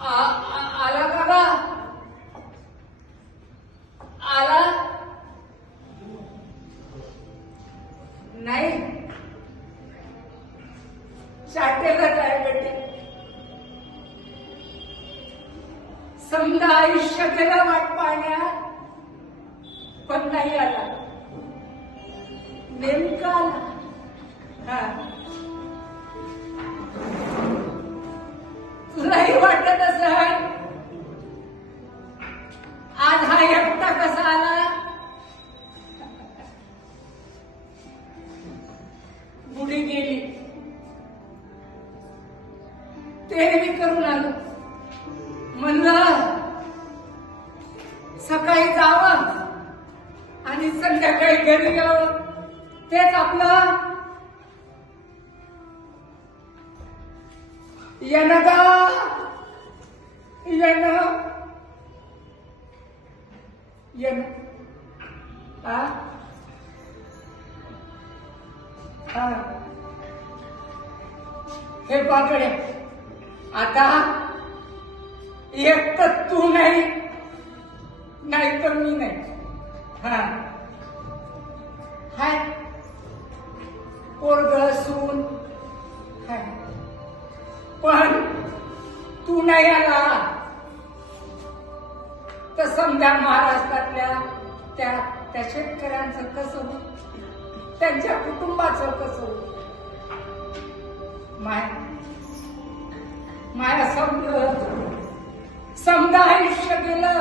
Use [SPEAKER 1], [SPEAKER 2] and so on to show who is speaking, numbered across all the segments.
[SPEAKER 1] आला बाबा. आला? नाही. शाटेला काय समजा आयुष्य केला वाट पाहण्यात पण नाही आला. नेमका आला. हा. तुलाही वाटत असं आज हा एकटा कसा आला? बुढी गेली? ते मी करून आलो. म्हणलं सकाळी जावं आणि संध्याकाळी घरी यावं. तेच आपलं येणं गा येणं हा हे पाकडे आता एक तर तू नाही नाही तर मी नाही. पण तू नाही आला. तर समजा महाराष्ट्रातल्या त्या त्या शेतकऱ्यांचं कसं होत त्यांच्या कुटुंबाचं कसं होत माय माया समज समजा आयुष्य गेलं.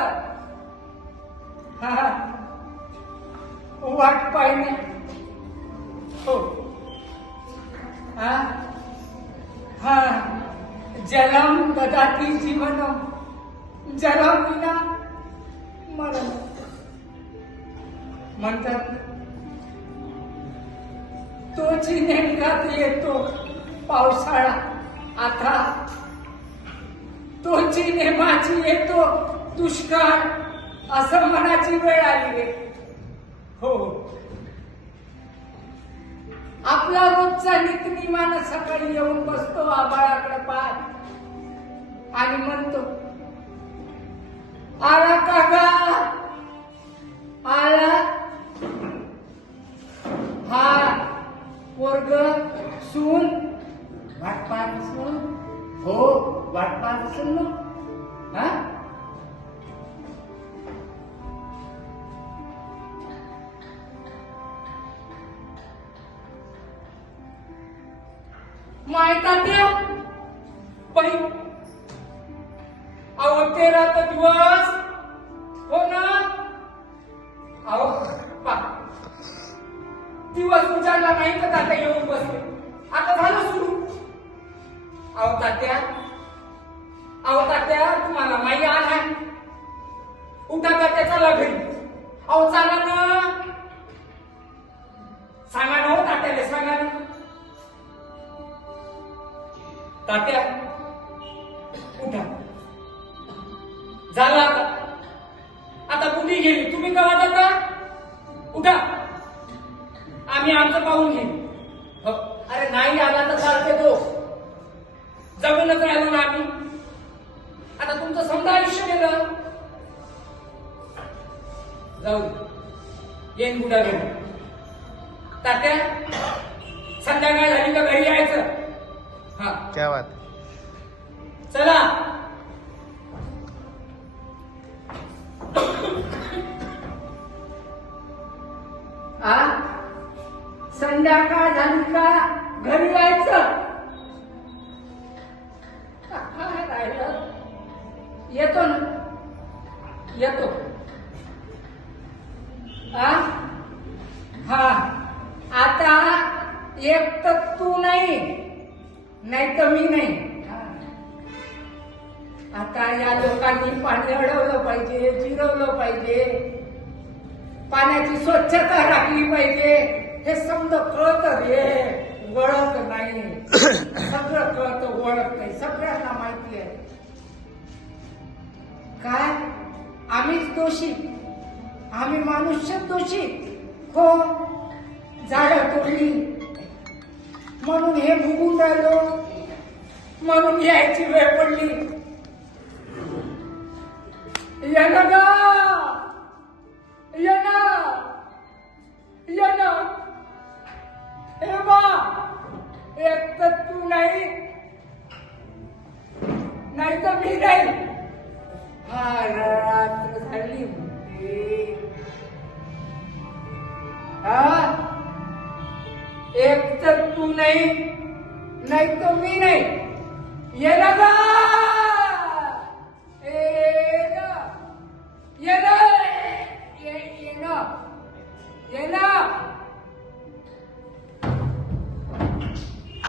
[SPEAKER 1] हा वाट पाहिजे हो. हा हा. जलम ददाती जीवनम जलम विना मरण म्हणतात तोची नेमकात येतो पावसाळा आता। तोची नेमाची येतो दुष्काळ। असं मनाची वेळ आली रे। हो. हो. आपला रोजचा नित्यनिमान सकाळी येऊन बसतो आबाळाकडे पाहत. आणि म्हणतो आला काका आला? हा वर्ग सून. वाट पाहत सून हो वाट पाहत असेल ना? हा? मायका त्या बाई. अहो तेरा तर दिवस. हो ना? अहो पा. दिवस उजाडला नाही तर तात्या येऊन बसले? आता झालं सुरू. अहो तात्या. अहो तात्या तुम्हाला माई आला उठा तात्या चला घरी. अहो चाला ना. सांगा ना हो तात्याला सांगा ना. तात्या उठा. झाला आता. आता मुली गेली तुम्ही कवा जाता? उठा. आम्ही आमचं पाहून घेऊ हो. अरे नाही आला तर चालते तो जगूनच राहिलो ना आम्ही. आता तुमचं समजा आयुष्य गेलं जाऊ. येईन गुडा घेऊन तात्या संध्याकाळ झाली का घरी यायचं? हा.
[SPEAKER 2] क्या बात.
[SPEAKER 1] चला. आ? संध्याकाळ झाली का घरी राहिलं? येतो ना. येतो. आ? हा. आता एक तर तू नाही. नाही तर मी नाही. आता या लोकांनी पाणी अडवलं पाहिजे जिरवलं पाहिजे. पाण्याची स्वच्छता राखली पाहिजे. हे समजा कळत रे. वळत नाही. सगळं कळत वळत नाही. सगळ्यांना माहिती आहे. काय? आम्हीच दोषी. आम्ही मनुष्य दोषी. हो. झाडं तोडली. म्हणून हे भुगून राहिलो म्हणून यायची वेळ पडली. हे बा! एक तर तू नाही. नाही तर मी नाही. हा रात्र झाली. नाही नाही तर मी नाही येणार